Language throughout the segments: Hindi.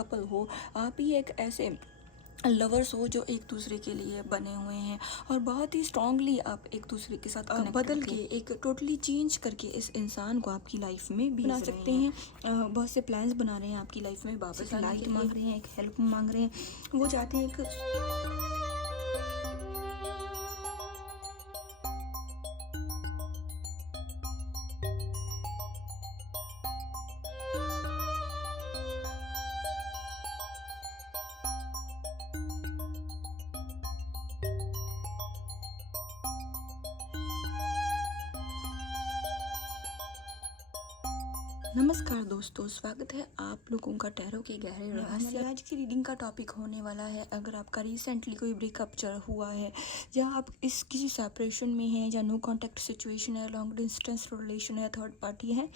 कपल हो, आप ही एक ऐसे लवर्स हो जो एक दूसरे के लिए बने हुए हैं और बहुत ही स्ट्रांगली आप एक दूसरे के साथ बदल के एक टोटली चेंज करके इस इंसान को आपकी लाइफ में भी बना सकते हैं। बहुत से प्लान्स बना रहे हैं आपकी लाइफ में, वापस लाइट मांग रहे हैं, एक हेल्प मांग रहे हैं, वो चाहते हैं एक नमस्कार दोस्तों, स्वागत है आप लोगों का टैरो के गहरे रहस्य। आज की रीडिंग का टॉपिक होने वाला है, अगर आपका रिसेंटली कोई ब्रेकअप चल हुआ है या आप इस किसी सेपरेशन में हैं या नो कांटेक्ट सिचुएशन है, लॉन्ग डिस्टेंस रिलेशन है, थर्ड पार्टी है,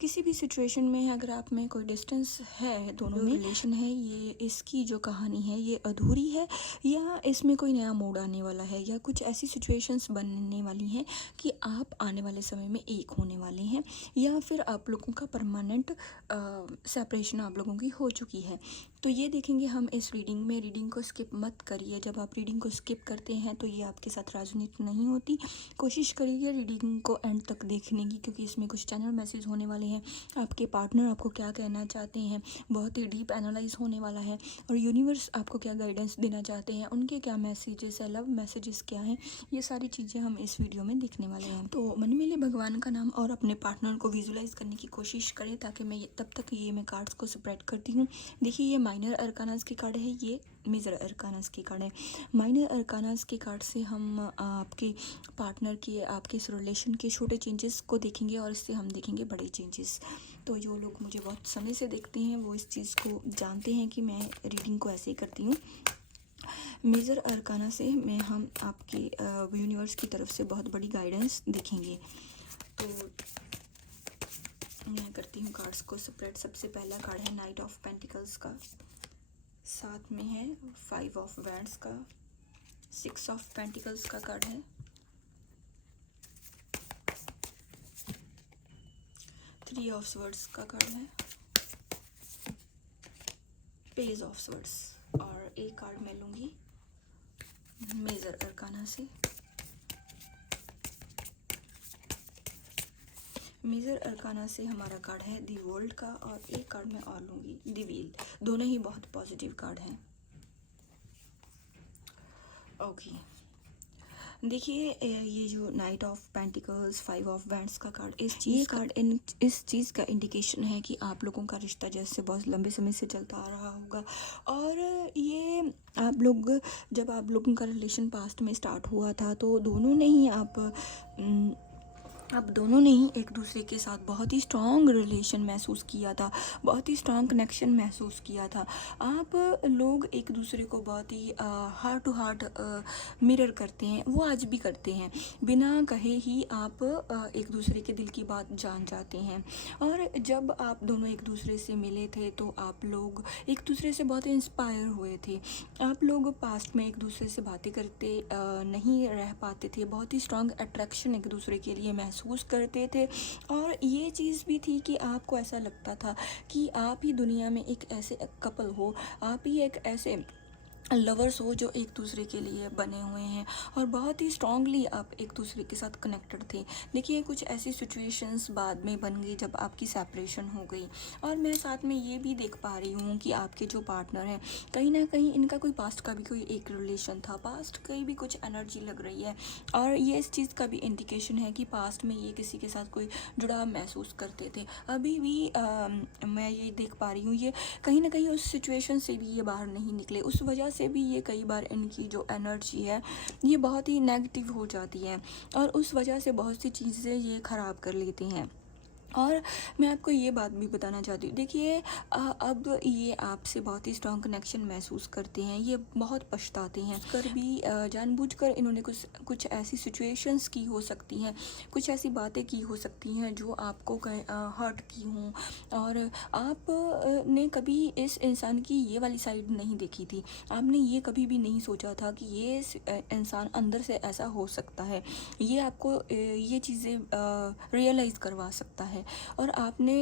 किसी भी सिचुएशन में है, अगर आप में कोई डिस्टेंस है, दोनों में रिलेशन है, ये इसकी जो कहानी है ये अधूरी है या इसमें कोई नया मोड़ आने वाला है या कुछ ऐसी सिचुएशंस बनने वाली हैं कि आप आने वाले समय में एक होने वाले हैं या फिर आप लोगों का परमानेंट सेपरेशन आप लोगों की हो चुकी है। तो ये देखेंगे हम इस रीडिंग में। रीडिंग को स्किप मत करिए, जब आप रीडिंग को स्किप करते हैं तो ये आपके साथ राजनीति नहीं होती। कोशिश करिए रीडिंग को एंड तक देखने की, क्योंकि इसमें कुछ चैनल मैसेज होने वाले हैं, आपके पार्टनर आपको क्या कहना चाहते हैं, बहुत ही डीप एनालाइज होने वाला है, और यूनिवर्स आपको क्या गाइडेंस देना चाहते हैं, उनके क्या मैसेजेस है, लव मैसेजेस क्या हैं, ये सारी चीज़ें हम इस वीडियो में देखने वाले हैं। तो मन में ले भगवान का नाम और अपने पार्टनर को विजुलाइज करने की कोशिश करें, ताकि तब तक मैं कार्ड्स को स्प्रेड करती हूँ। देखिए, ये माइनर अरकानास की कार्ड है, ये मेजर अरकानास की कार्ड है। माइनर अरकानास के कार्ड से हम आपके पार्टनर के, आपके इस रिलेशन के छोटे चेंजेस को देखेंगे और इससे हम देखेंगे बड़े चेंजेस। तो जो लोग मुझे बहुत समय से देखते हैं वो इस चीज़ को जानते हैं कि मैं रीडिंग को ऐसे ही करती हूँ। मेजर अरकाना से हम आपके यूनिवर्स की तरफ से बहुत बड़ी गाइडेंस देखेंगे। तो मैं करती हूँ कार्ड्स को स्प्रेड। सबसे पहला कार्ड है नाइट ऑफ पेंटिकल्स का, साथ में है 5 ऑफ वैंड्स का, 6 ऑफ पेंटिकल्स का कार्ड है, 3 ऑफ स्वर्ड्स का कार्ड है, पेज ऑफ स्वर्ड्स, और एक कार्ड मैं लूँगी मेजर अरकाना से। मेजर अरकाना से हमारा कार्ड है दी वर्ल्ड का, और एक कार्ड मैं और लूँगी दी व्हील। दोनों ही बहुत पॉजिटिव कार्ड हैं। ओके, देखिए, ये जो night of pentacles, 5 of wands का कार्ड, इस चीज़ का इंडिकेशन है कि आप लोगों का रिश्ता जैसे बहुत लंबे समय से चलता आ रहा होगा, और ये आप लोग, जब आप लोगों का रिलेशन पास्ट में स्टार्ट हुआ था तो दोनों ने ही अब दोनों ने ही एक दूसरे के साथ बहुत ही स्ट्रॉन्ग रिलेशन महसूस किया था, बहुत ही स्ट्रॉन्ग कनेक्शन महसूस किया था। आप लोग एक दूसरे को बहुत ही हार्ट टू हार्ट मिरर करते हैं, वो आज भी करते हैं, बिना कहे ही आप एक दूसरे के दिल की बात जान जाते हैं। और जब आप दोनों एक दूसरे से मिले थे तो आप लोग एक दूसरे से बहुत इंस्पायर हुए थे। आप लोग पास्ट में एक दूसरे से बातें करते नहीं रह पाते थे, बहुत ही स्ट्रॉन्ग अट्रैक्शन एक दूसरे के लिए महसूस करते थे, और ये चीज़ भी थी कि आपको ऐसा लगता था कि आप ही दुनिया में एक ऐसे कपल हो, आप ही एक ऐसे लवर्स हो जो एक दूसरे के लिए बने हुए हैं और बहुत ही स्ट्रांगली आप एक दूसरे के साथ कनेक्टेड थे। देखिए, कुछ ऐसी सिचुएशंस बाद में बन गई जब आपकी सेपरेशन हो गई, और मैं साथ में ये भी देख पा रही हूँ कि आपके जो पार्टनर हैं, कहीं ना कहीं इनका कोई पास्ट का भी कोई एक रिलेशन था, पास्ट की भी कुछ एनर्जी लग रही है, और ये इस चीज़ का भी इंडिकेशन है कि पास्ट में ये किसी के साथ कोई जुड़ाव महसूस करते थे। अभी भी मैं ये देख पा रही हूँ, ये कहीं ना कहीं उस सिचुएशन से भी ये बाहर नहीं निकले, उस वजह से भी ये कई बार इनकी जो एनर्जी है ये बहुत ही नेगेटिव हो जाती है, और उस वजह से बहुत सी चीज़ें ये ख़राब कर लेते हैं। और मैं आपको ये बात भी बताना चाहती हूँ, देखिए, अब ये आपसे बहुत ही स्ट्रॉन्ग कनेक्शन महसूस करते हैं, ये बहुत पछताते हैं, कर भी जानबूझकर इन्होंने कुछ ऐसी सिचुएशंस की हो सकती हैं, कुछ ऐसी बातें की हो सकती हैं जो आपको हर्ट की हों, और आप ने कभी इस इंसान की ये वाली साइड नहीं देखी थी, आपने ये कभी भी नहीं सोचा था कि ये इंसान अंदर से ऐसा हो सकता है, ये आपको ये चीज़ें रियलाइज़ करवा सकता है, और आपने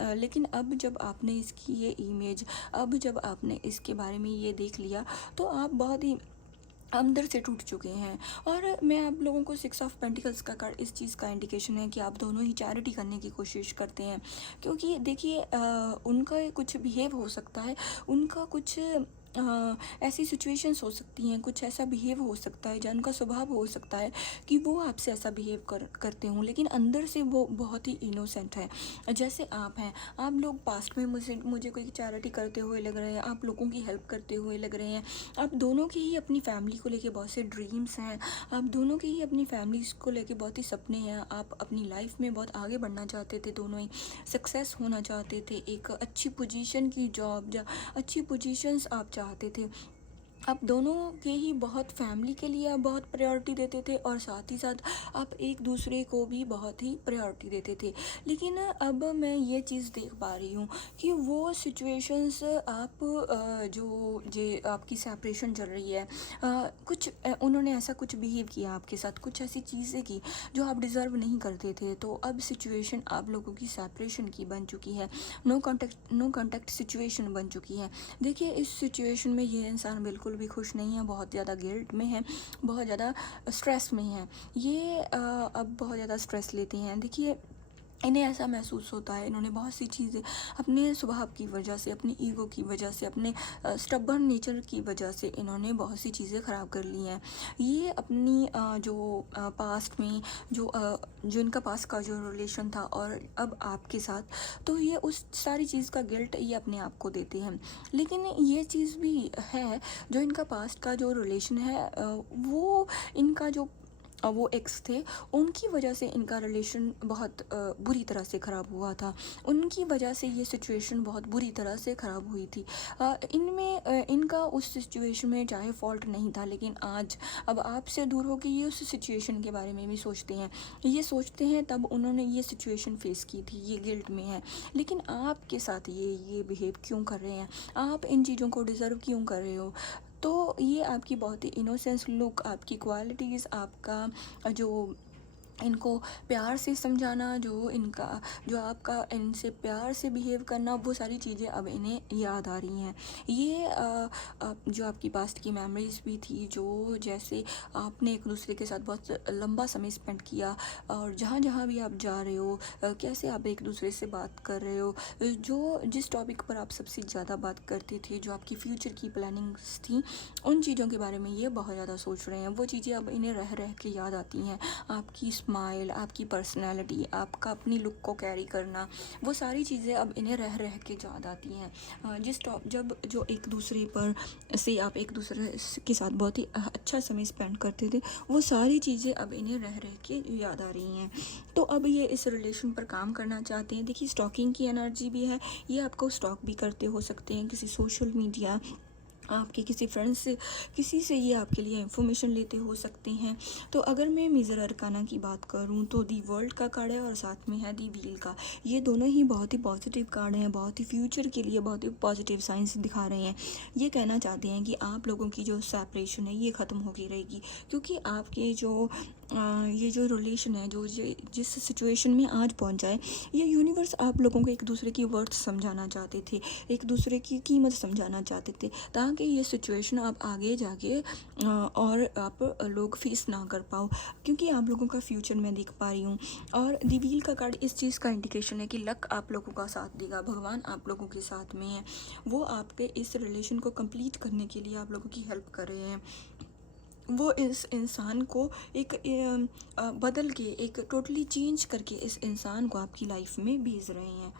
लेकिन अब जब आपने इसकी ये इमेज, अब जब आपने इसके बारे में ये देख लिया, तो आप बहुत ही अंदर से टूट चुके हैं। और मैं आप लोगों को 6 ऑफ पेंटिकल्स का कार्ड इस चीज़ का इंडिकेशन है कि आप दोनों ही चैरिटी करने की कोशिश करते हैं। क्योंकि देखिए उनका कुछ बिहेव हो सकता है, उनका कुछ ऐसी सिचुएशंस हो सकती हैं, कुछ ऐसा बिहेव हो सकता है, या उनका स्वभाव हो सकता है कि वो आपसे ऐसा बिहेव करते हों, लेकिन अंदर से वो बहुत ही इनोसेंट है। जैसे आप हैं, आप लोग पास्ट में मुझे कोई चैरिटी करते हुए लग रहे हैं, आप लोगों की हेल्प करते हुए लग रहे हैं। आप दोनों की ही अपनी फैमिली को लेके बहुत से ड्रीम्स हैं, आप दोनों की ही अपनी फैमिलीज़ को लेके बहुत ही सपने हैं, आप अपनी लाइफ में बहुत आगे बढ़ना चाहते थे, दोनों ही सक्सेस होना चाहते थे, एक अच्छी पोजीशन की जॉब या अच्छी पोजीशंस आप चाहते थे। आप दोनों के ही बहुत फैमिली के लिए आप बहुत प्रायोरिटी देते थे, और साथ ही साथ आप एक दूसरे को भी बहुत ही प्रायोरिटी देते थे। लेकिन अब मैं ये चीज़ देख पा रही हूँ कि वो सिचुएशंस आप जो जे आपकी सेपरेशन चल रही है, कुछ उन्होंने ऐसा कुछ बिहेव किया आपके साथ, कुछ ऐसी चीज़ें की जो आप डिज़र्व नहीं करते थे, तो अब सिचुएशन आप लोगों की सेपरेशन की बन चुकी है, नो कॉन्टैक्ट सिचुएशन बन चुकी है। देखिए इस सिचुएशन में ये इंसान बिल्कुल भी खुश नहीं है, बहुत ज़्यादा गिल्ट में है, बहुत ज़्यादा स्ट्रेस में है। ये अब बहुत ज़्यादा स्ट्रेस लेते हैं। देखिए इन्हें ऐसा महसूस होता है, इन्होंने बहुत सी चीज़ें अपने स्वभाव की वजह से, अपनी ईगो की वजह से, अपने स्टबर्न नेचर की वजह से इन्होंने बहुत सी चीज़ें ख़राब कर ली हैं। ये अपनी जो पास्ट में जो इनका पास्ट का जो रिलेशन था और अब आपके साथ, तो ये उस सारी चीज़ का गिल्ट ये अपने आप को देते हैं। लेकिन ये चीज़ भी है, जो इनका पास्ट का जो रिलेशन है वो इनका जो वो एक्स थे, उनकी वजह से इनका रिलेशन बहुत बुरी तरह से ख़राब हुआ था, उनकी वजह से ये सिचुएशन बहुत बुरी तरह से ख़राब हुई थी। इनका उस सिचुएशन में चाहे फॉल्ट नहीं था, लेकिन आज अब आपसे दूर होकर ये उस सिचुएशन के बारे में भी सोचते हैं, ये सोचते हैं तब उन्होंने ये सिचुएशन फेस की थी, ये गिल्ट में है। लेकिन आपके साथ ये बिहेव क्यों कर रहे हैं, आप इन चीज़ों को डिज़र्व क्यों कर रहे हो? तो ये आपकी बहुत ही इनोसेंस लुक, आपकी क्वालिटीज़, आपका जो इनको प्यार से समझाना, जो आपका इनसे प्यार से बिहेव करना, वो सारी चीज़ें अब इन्हें याद आ रही हैं। ये जो आपकी पास्ट की मेमोरीज भी थी, जो जैसे आपने एक दूसरे के साथ बहुत लंबा समय स्पेंड किया, और जहाँ जहाँ भी आप जा रहे हो, कैसे आप एक दूसरे से बात कर रहे हो, जो जिस टॉपिक पर आप सबसे ज़्यादा बात करते थे, जो आपकी फ्यूचर की प्लानिंग्स थी, उन चीज़ों के बारे में ये बहुत ज़्यादा सोच रहे हैं। वो चीज़ें अब इन्हें रह रह के याद आती हैं। आपकी स्माइल, आपकी पर्सनैलिटी, आपका अपनी लुक को कैरी करना, वो सारी चीज़ें अब इन्हें रह रह के याद आती हैं। जब जो एक दूसरे पर से आप एक दूसरे के साथ बहुत ही अच्छा समय स्पेंड करते थे, वो सारी चीज़ें अब इन्हें रह रह के याद आ रही हैं। तो अब ये इस रिलेशन पर काम करना चाहते हैं। देखिए स्टॉकिंग की एनर्जी भी है, ये आपको स्टॉक भी करते हो सकते हैं, किसी सोशल मीडिया, आपके किसी फ्रेंड से, किसी से ये आपके लिए इंफॉर्मेशन लेते हो सकते हैं। तो अगर मैं मेजर अरकाना की बात करूं तो दी वर्ल्ड का कार्ड है और साथ में है दी व्हील का। ये दोनों ही बहुत ही पॉजिटिव कार्ड हैं, बहुत ही फ्यूचर के लिए बहुत ही पॉजिटिव साइंस दिखा रहे हैं। ये कहना चाहते हैं कि आप लोगों की जो सेपरेशन है ये ख़त्म होगी रहेगी, क्योंकि आपके ये जो रिलेशन है, जिस सिचुएशन में आज पहुंचा है, ये यूनिवर्स आप लोगों को एक दूसरे की वर्थ समझाना चाहते थे, एक दूसरे की कीमत समझाना चाहते थे, ताकि ये सिचुएशन आप आगे जाके और आप लोग फेस ना कर पाओ, क्योंकि आप लोगों का फ्यूचर मैं देख पा रही हूँ। और दी व्हील का कार्ड इस चीज़ का इंडिकेशन है कि लक आप लोगों का साथ देगा, भगवान आप लोगों के साथ में है, वो आपके इस रिलेशन को कंप्लीट करने के लिए आप लोगों की हेल्प कर रहे हैं। वो इस इंसान को एक बदल के, एक टोटली चेंज करके इस इंसान को आपकी लाइफ में भेज रहे हैं।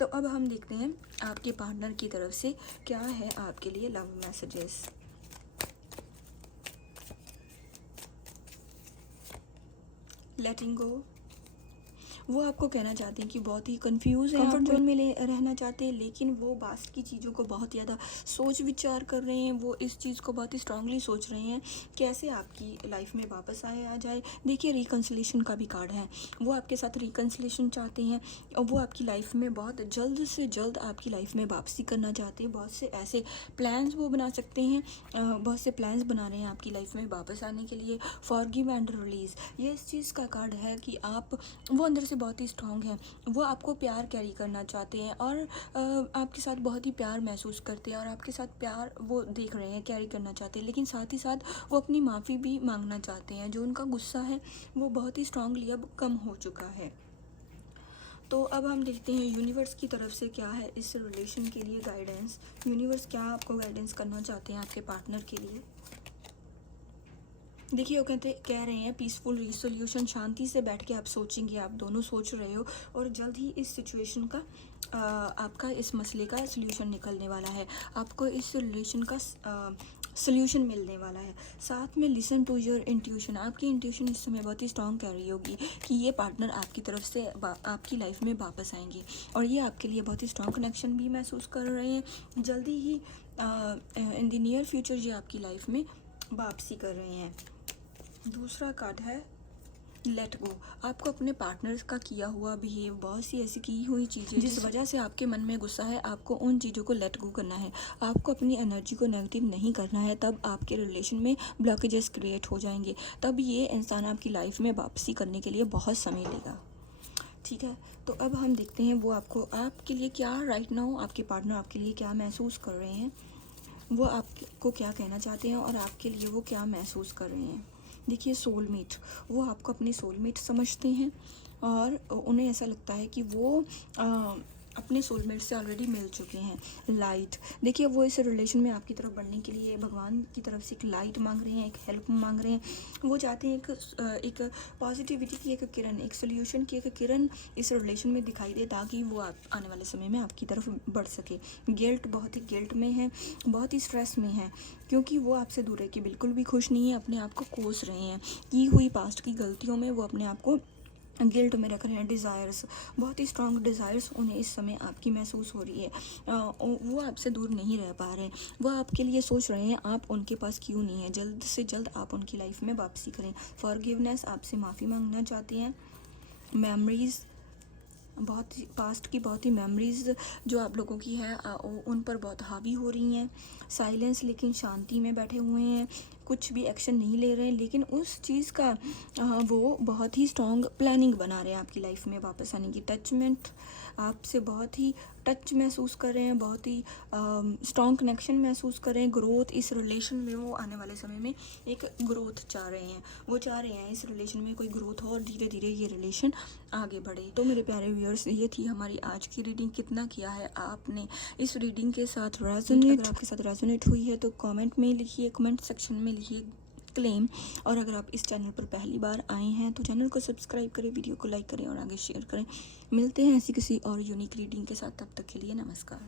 तो अब हम देखते हैं आपके पार्टनर की तरफ से क्या है आपके लिए लव मैसेजेस। लेटिंग गो, वो आपको कहना चाहते हैं कि बहुत ही कंफ्यूज है, कंफर्ट जोन में रहना चाहते हैं, लेकिन वो पास्ट की चीज़ों को बहुत ज़्यादा सोच विचार कर रहे हैं। वो इस चीज़ को बहुत ही स्ट्रांगली सोच रहे हैं कैसे आपकी लाइफ में वापस आ जाए। देखिए रिकन्सिलेशन का भी कार्ड है, वो आपके साथ रिकन्सिलेशन चाहते हैं, और वो आपकी लाइफ में बहुत जल्द से जल्द आपकी लाइफ में वापसी करना चाहते हैं। बहुत से ऐसे प्लान्स वो बना सकते हैं, बहुत से प्लान्स बना रहे हैं आपकी लाइफ में वापस आने के लिए। फॉरगिव एंड रिलीज़, ये इस चीज़ का कार्ड है कि वो अंदर से बहुत ही स्ट्रांग हैं, वो आपको प्यार कैरी करना चाहते हैं और आपके साथ बहुत ही प्यार महसूस करते हैं और आपके साथ प्यार वो देख रहे हैं, कैरी करना चाहते हैं, लेकिन साथ ही साथ वो अपनी माफ़ी भी मांगना चाहते हैं। जो उनका गुस्सा है वो बहुत ही स्ट्रांगली अब कम हो चुका है। तो अब हम देखते हैं यूनिवर्स की तरफ से क्या है इस रिलेशन के लिए गाइडेंस। यूनिवर्स क्या आपको गाइडेंस करना चाहते हैं आपके पार्टनर के लिए। देखिए, वो कह रहे हैं पीसफुल रिसोल्यूशन, शांति से बैठ के आप सोचेंगे, आप दोनों सोच रहे हो और जल्द ही इस सिचुएशन का आपका इस मसले का सल्यूशन निकलने वाला है, आपको इस रिलेशन का सल्यूशन मिलने वाला है। साथ में लिसन टू योर इंट्यूशन, आपकी इंट्यूशन इस समय बहुत ही स्ट्रॉन्ग कर रही होगी कि ये पार्टनर आपकी तरफ से आपकी लाइफ में वापस आएंगे और ये आपके लिए बहुत ही स्ट्रॉन्ग कनेक्शन भी महसूस कर रहे हैं। जल्दी ही इन द नियर फ्यूचर ये आपकी लाइफ में वापसी कर रहे हैं। दूसरा कार्ड है लेट गो। आपको अपने पार्टनर्स का किया हुआ बिहेव, बहुत सी ऐसी की हुई चीज़ें जिस वजह से आपके मन में गुस्सा है, आपको उन चीज़ों को लेट गो करना है। आपको अपनी एनर्जी को नेगेटिव नहीं करना है, तब आपके रिलेशन में ब्लॉकेजेस क्रिएट हो जाएंगे, तब ये इंसान आपकी लाइफ में वापसी करने के लिए बहुत समय लेगा। ठीक है, तो अब हम देखते हैं वो आपके लिए क्या राइट नाउ, आपके पार्टनर आपके लिए क्या महसूस कर रहे हैं, वो आपको क्या कहना चाहते हैं और आपके लिए वो क्या महसूस कर रहे हैं। देखिए, सोलमेट, वो आपको अपने सोलमेट समझते हैं और उन्हें ऐसा लगता है कि वो अपने सोलमेट से ऑलरेडी मिल चुके हैं। लाइट, देखिए वो इस रिलेशन में आपकी तरफ बढ़ने के लिए भगवान की तरफ से एक लाइट मांग रहे हैं, एक हेल्प मांग रहे हैं। वो चाहते हैं एक पॉजिटिविटी की एक किरण, एक सोल्यूशन की एक किरण इस रिलेशन में दिखाई दे, ताकि वो आने वाले समय में आपकी तरफ बढ़ सके। गिल्ट, बहुत ही गिल्ट में है, बहुत ही स्ट्रेस में है, क्योंकि वो आपसे दूर है कि बिल्कुल भी खुश नहीं है, अपने आप को कोस रहे हैं, की हुई पास्ट की गलतियों में वो अपने आप को गिल्ट में रख रहे हैं। डिज़ायर्स, बहुत ही स्ट्रॉन्ग डिज़ायर्स उन्हें इस समय आपकी महसूस हो रही है। वो आपसे दूर नहीं रह पा रहे हैं, वो आपके लिए सोच रहे हैं आप उनके पास क्यों नहीं है, जल्द से जल्द आप उनकी लाइफ में वापसी करें। फॉरगिवनेस, आपसे माफ़ी मांगना चाहती हैं। मेमोरीज़, बहुत ही पास्ट की बहुत ही मेमोरीज़ जो आप लोगों की है उन पर बहुत हावी हो रही हैं। साइलेंस, लेकिन शांति में बैठे हुए हैं, कुछ भी एक्शन नहीं ले रहे हैं, लेकिन उस चीज़ का वो बहुत ही स्ट्रॉन्ग प्लानिंग बना रहे हैं आपकी लाइफ में वापस आने की। टचमेंट, आपसे बहुत ही टच महसूस कर रहे हैं, बहुत ही स्ट्रॉन्ग कनेक्शन महसूस कर रहे हैं। ग्रोथ, इस रिलेशन में वो आने वाले समय में एक ग्रोथ चाह रहे हैं, वो चाह रहे हैं इस रिलेशन में कोई ग्रोथ हो और धीरे धीरे ये रिलेशन आगे बढ़े। तो मेरे प्यारे व्यूअर्स, ये थी हमारी आज की रीडिंग। कितना किया है आपने इस रीडिंग के साथ रेजोनेट? अगर आपके साथ रेजोनेट हुई है तो कमेंट में लिखिए, कमेंट सेक्शन में लिखिए क्लेम। और अगर आप इस चैनल पर पहली बार आए हैं तो चैनल को सब्सक्राइब करें, वीडियो को लाइक करें और आगे शेयर करें। मिलते हैं ऐसी किसी और यूनिक रीडिंग के साथ, तब तक के लिए नमस्कार।